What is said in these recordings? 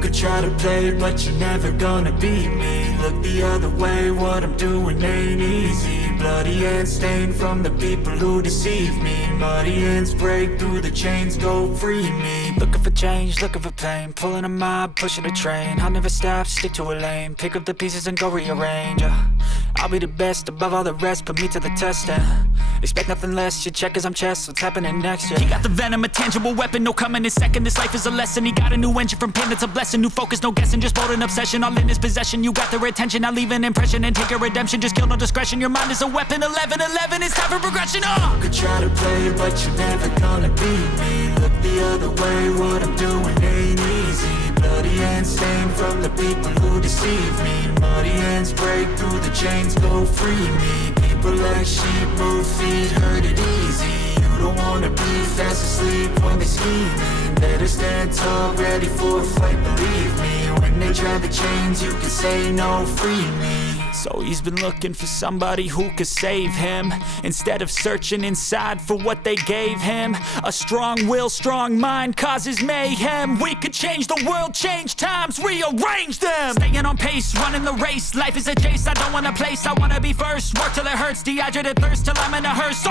Could try to play, but you're never gonna beat me. Look the other way, what I'm doing ain't easy. Bloody hands stained from the people who deceive me. Muddy hands break through the chains, go free me. Looking for change, looking for pain, pulling a mob, pushing a train. I'll never stop, stick to a lane, pick up the pieces and go rearrange. I'll be the best above all the rest, put me to the test and expect nothing less, your check as I'm chess, what's happening next, yeah. He got the venom, a tangible weapon, no coming in second. This life is a lesson, he got a new engine from pain, it's a blessing. New focus, no guessing, just bold and obsession. All in his possession, you got their attention. I'll leave an impression and take your redemption. Just kill, no discretion, your mind is a weapon. 11-11, it's time for progression, Could try to play, but you're never gonna beat me. Look the other way, what I'm doing ain't easy. Bloody hands stained from the people who deceive me. Muddy hands break through the chains, go free me. People like sheep move feet, hurt it easy. You don't wanna be fast asleep when they scheming. Better stand tall, ready for a fight, believe me. When they try the chains, you can say no, free me. So he's been looking for somebody who could save him, instead of searching inside for what they gave him. A strong will, strong mind causes mayhem. We could change the world, change times, rearrange them. Staying on pace, running the race. Life is a chase, I don't want a place, I wanna be first. Work till it hurts, dehydrated thirst till I'm in a hearse.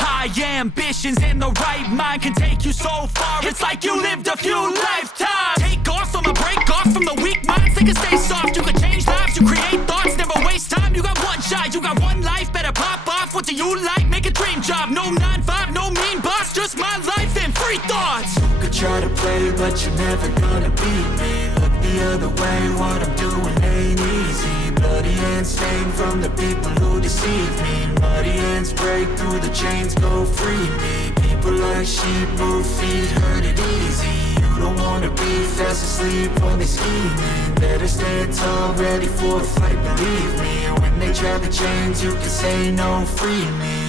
High ambitions and the right mind can take you so far. It's like you lived a few lifetimes. Take off from a break off from the weak minds. They can stay soft, you can change lives, you create thoughts, never waste time. You got one shot, you got one life, better pop off. What do you like? Make a dream job. No 9-5, no mean boss, just my life and free thoughts. You could try to play, but you're never gonna beat me. Look the other way, what I'm doing ain't easy. Bloody hands stained from the people who deceive me. Muddy hands break through the chains, go free me. People like sheep move feet, hurt it easy. You don't wanna be fast asleep when they scheming. Better stand tall, ready for a fight, believe me. When they try the chains, you can say no, free me.